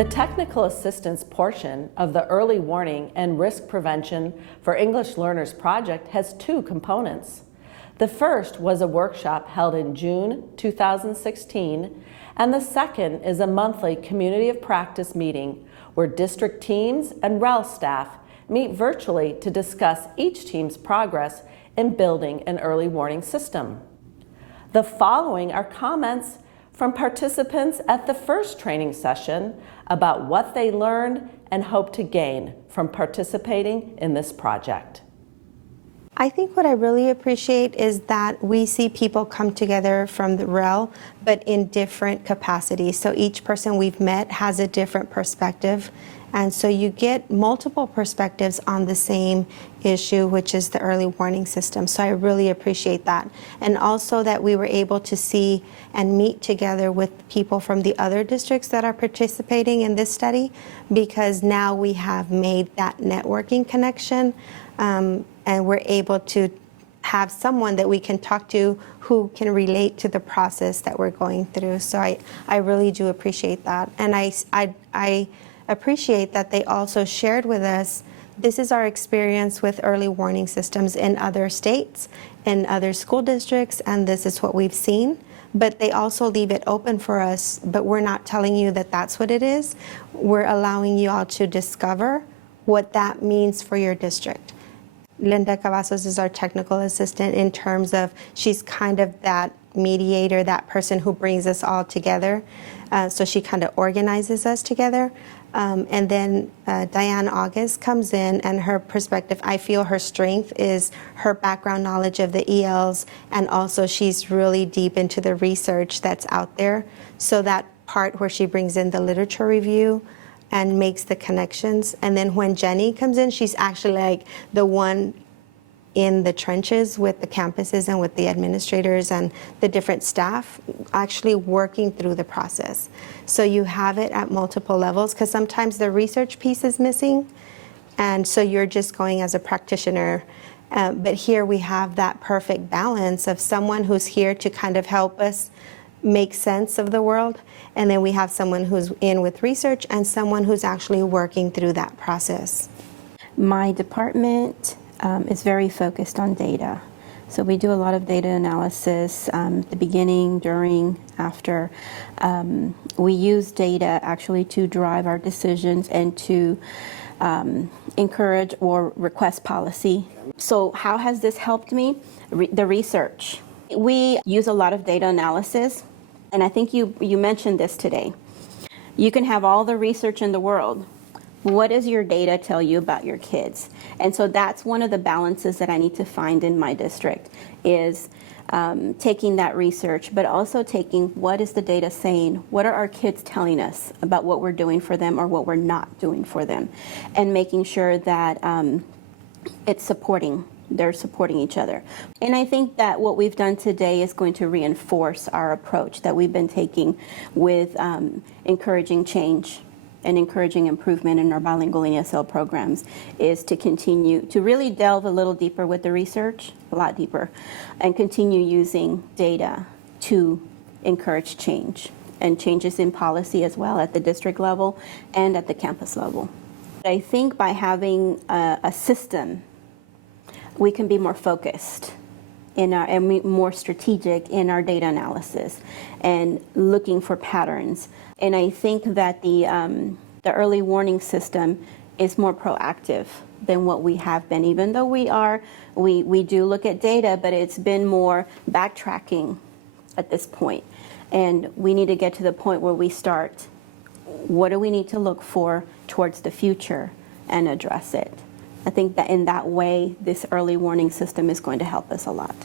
The technical assistance portion of the Early Warning and Risk Prevention for English Learners project has two components. The first was a workshop held in June 2016, and the second is a monthly Community of Practice meeting where district teams and REL staff meet virtually to discuss each team's progress in building an early warning system. The following are comments from participants at the first training session about what they learned and hope to gain from participating in this project. I think what I really appreciate is that we see people come together from the REL, but in different capacities. So each person we've met has a different perspective. And so you get multiple perspectives on the same issue, which is the early warning system. So I really appreciate that. And also that we were able to see and meet together with people from the other districts that are participating in this study, because now we have made that networking connection, and we're able to have someone that we can talk to who can relate to the process that we're going through. So I really do appreciate that. And I appreciate that they also shared with us, this is our experience with early warning systems in other states, in other school districts, and this is what we've seen. But they also leave it open for us, but we're not telling you that that's what it is. We're allowing you all to discover what that means for your district. Linda Cavazos is our technical assistant in terms of, she's kind of that mediator, that person who brings us all together. So she kind of organizes us together. And then Diane August comes in, and her perspective, I feel her strength is her background knowledge of the ELs, and also she's really deep into the research that's out there. So that part where she brings in the literature review and makes the connections. And then when Jenny comes in, she's actually like the one in the trenches with the campuses and with the administrators and the different staff actually working through the process. So you have it at multiple levels, because sometimes the research piece is missing, and so you're just going as a practitioner. But here we have that perfect balance of someone who's here to kind of help us make sense of the world, and then we have someone who's in with research and someone who's actually working through that process. My department is very focused on data. So we do a lot of data analysis, the beginning, during, after. We use data actually to drive our decisions and to encourage or request policy. So how has this helped me? The research. We use a lot of data analysis, and I think you mentioned this today. You can have all the research in the world. What does your data tell you about your kids? And so that's one of the balances that I need to find in my district, is taking that research, but also taking what is the data saying? What are our kids telling us about what we're doing for them or what we're not doing for them? And making sure that it's supporting. They're supporting each other. And I think that what we've done today is going to reinforce our approach that we've been taking with encouraging change and encouraging improvement in our bilingual ESL programs, is to continue to really delve a little deeper with the research, a lot deeper, and continue using data to encourage change, and changes in policy as well at the district level and at the campus level. I think by having a system, we can be more focused and more strategic in our data analysis and looking for patterns. And I think that the early warning system is more proactive than what we have been, even though we do look at data, but it's been more backtracking at this point. And we need to get to the point where we start, what do we need to look for towards the future and address it? I think that in that way, this early warning system is going to help us a lot.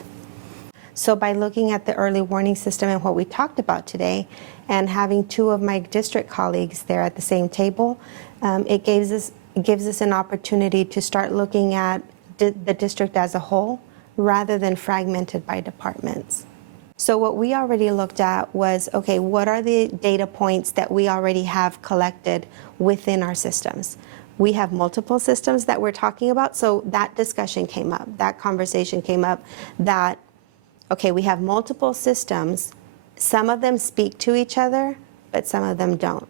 So by looking at the early warning system and what we talked about today, and having two of my district colleagues there at the same table, it gives us an opportunity to start looking at the district as a whole rather than fragmented by departments. So what we already looked at was, okay, what are the data points that we already have collected within our systems? We have multiple systems that we're talking about, so that discussion came up, that conversation came up, that, okay, we have multiple systems, some of them speak to each other, but some of them don't.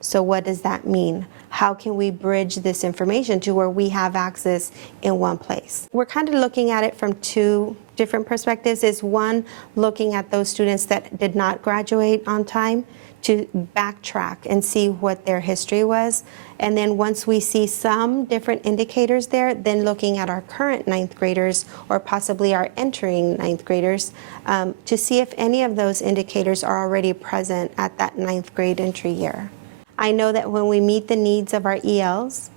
So what does that mean? How can we bridge this information to where we have access in one place? We're kind of looking at it from two different perspectives. Is one, looking at those students that did not graduate on time to backtrack and see what their history was. And then once we see some different indicators there, then looking at our current ninth graders or possibly our entering ninth graders to see if any of those indicators are already present at that ninth grade entry year. I know that when we meet the needs of our ELs,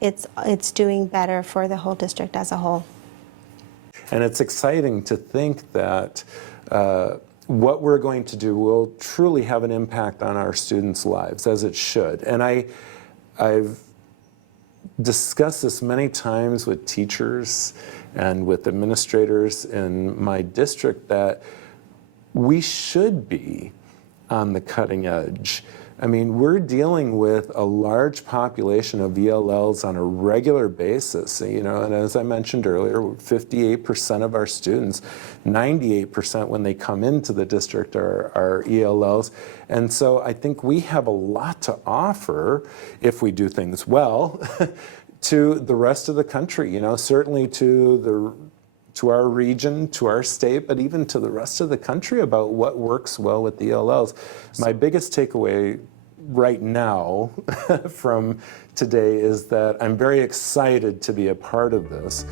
it's doing better for the whole district as a whole. And it's exciting to think that what we're going to do will truly have an impact on our students' lives, as it should. And I've discussed this many times with teachers and with administrators in my district that we should be on the cutting edge. I mean, we're dealing with a large population of ELLs on a regular basis, you know, and as I mentioned earlier, 58% of our students, 98% when they come into the district are ELLs. And so I think we have a lot to offer if we do things well to the rest of the country, you know, certainly to our region, to our state, but even to the rest of the country about what works well with the ELLs. My biggest takeaway right now from today is that I'm very excited to be a part of this.